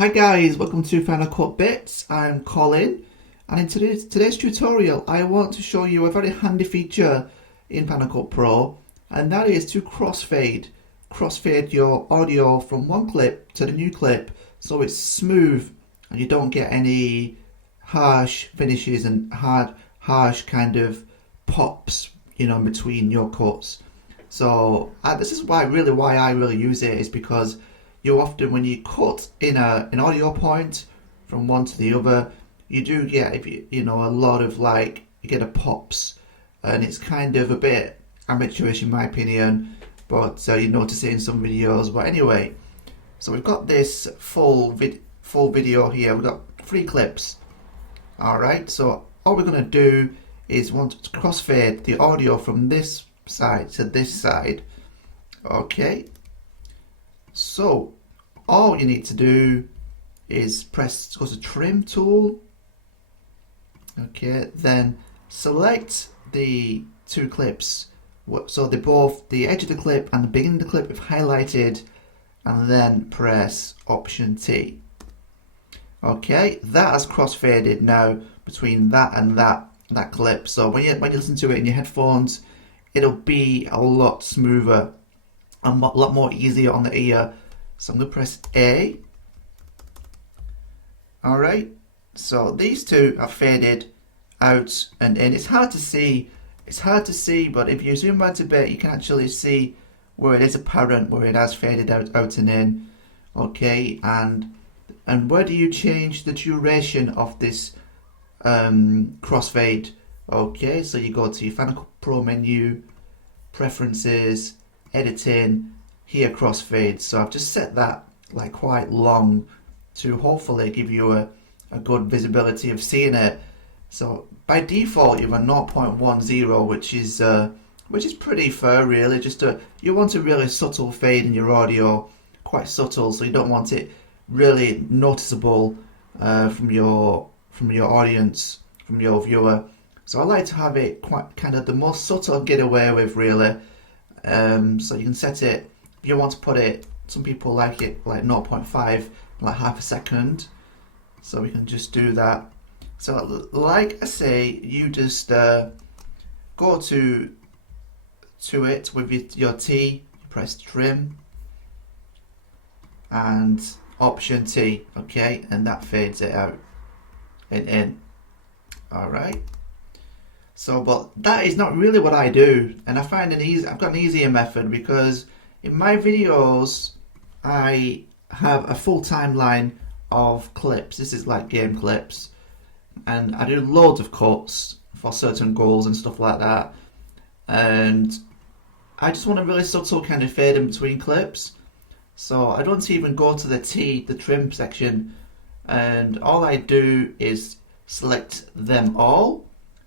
Hi guys, welcome to Final Cut Bits. I'm Colin, and in today's tutorial I want to show you a very handy feature in Final Cut Pro, and that is to crossfade your audio from one clip to the new clip so it's smooth and you don't get any harsh finishes and harsh kind of pops, in between your cuts. So this is why I really use it, is because you often, when you cut in an audio point from one to the other, you do get, a lot of you get a pops, and it's kind of a bit amateurish in my opinion, but you notice it in some videos. But anyway, so we've got this full video here. We've got 3 clips. Alright, so all we're going to do is want to crossfade the audio from this side to this side. Okay, so all you need to do is go to trim tool. Okay, then select the 2 clips, so they both, the edge of the clip and the beginning of the clip, if highlighted, and then press Option T. Okay, that has crossfaded now between that and that clip. So when you listen to it in your headphones, it'll be a lot smoother and a lot more easier on the ear. So I'm going to press A. Alright, so these 2 are faded out and in. It's hard to see, but if you zoom out a bit, you can actually see where it is apparent, where it has faded out and in. Okay, and where do you change the duration of this crossfade? Okay, so you go to your Final Cut Pro menu, Preferences, Editing, here crossfade. So I've just set that quite long to hopefully give you a good visibility of seeing it. So by default you have a 0.10, which is pretty fair really. You want a really subtle fade in your audio, quite subtle, so you don't want it really noticeable from your audience, from your viewer. So I like to have it quite kind of the most subtle get away with really. So you can set it, if you want to put it, some people like it like 0.5, like half a second. So we can just do that. So like I say, you just go to it with your T, press trim and Option T, okay, and that fades it out and in. Alright. So, but that is not really what I do, and I find I've got an easier method, because in my videos I have a full timeline of clips. This is like game clips, and I do loads of cuts for certain goals and stuff like that, and I just want a really subtle kind of fade in between clips. So I don't even go to the trim section, and all I do is select them all,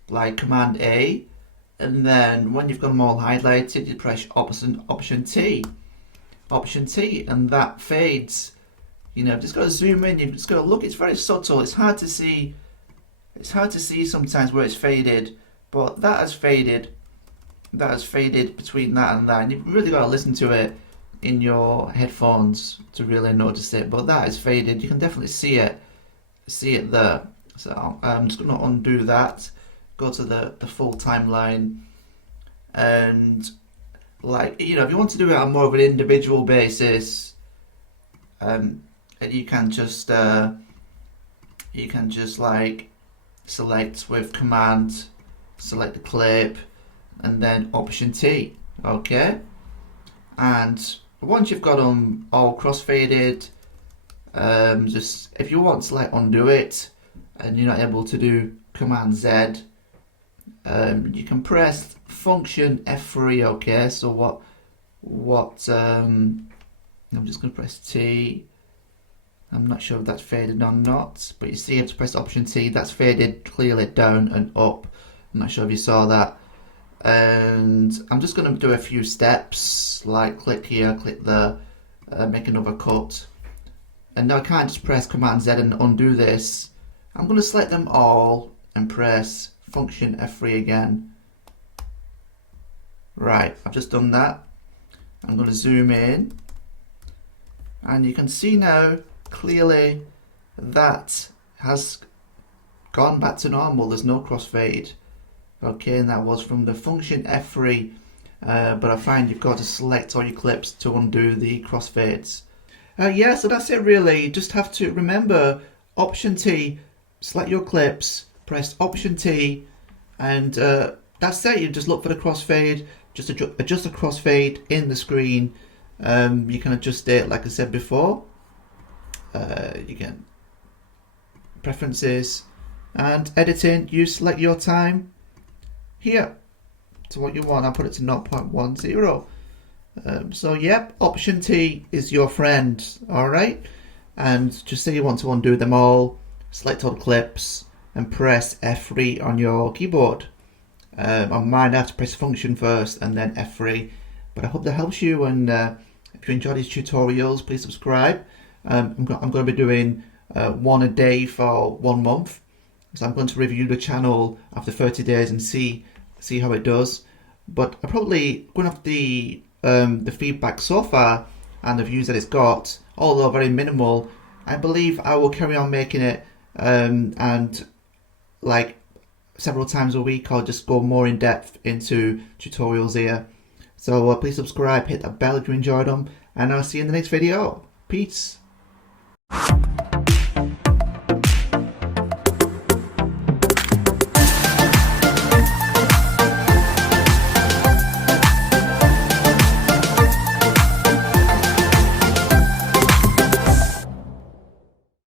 like Command A, and then when you've got them all highlighted, you press Option T, and that fades. You've just got to zoom in. You've just got to look. It's very subtle. It's hard to see. It's hard to see sometimes where it's faded, but that has faded. That has faded between that and that, and you've really got to listen to it in your headphones to really notice it. But that is faded. You can definitely see it there. So I'm just going to undo that. Go to the full timeline, and if you want to do it on more of an individual basis, you can just select with Command, select the clip, and then Option T. Okay, and once you've got them all crossfaded, just if you want to undo it and you're not able to do Command Z, you can press Function F3. Okay, so I'm just going to press T. I'm not sure if that's faded or not, but you see, you have to press Option T. That's faded clearly down and up. I'm not sure if you saw that. And I'm just going to do a few steps, like click here, click there, make another cut. And now I can't just press Command Z and undo this. I'm going to select them all and press Function F3 again. Right, I've just done that. I'm going to zoom in, and you can see now clearly that has gone back to normal. There's no crossfade. Okay, and that was from the function F3, but I find you've got to select all your clips to undo the crossfades. Yeah, so that's it really. Just have to remember Option T, select your clips, press Option T, and that's it. You just look for the crossfade, just adjust the crossfade in the screen. You can adjust it like I said before. You can preferences and editing, you select your time here to what you want. I'll put it to 0.10. So yep, Option T is your friend. Alright, and just say you want to undo them all, select all the clips and press F3 on your keyboard. On mine I have to press function first and then F3, but I hope that helps you, and if you enjoy these tutorials, please subscribe. I'm going to be doing one a day for 1 month, so I'm going to review the channel after 30 days and see how it does. But I'm probably going off the feedback so far and the views that it's got, although very minimal. I believe I will carry on making it, and like several times a week I'll just go more in depth into tutorials here. So please subscribe, hit that bell if you enjoyed them, and I'll see you in the next video. Peace.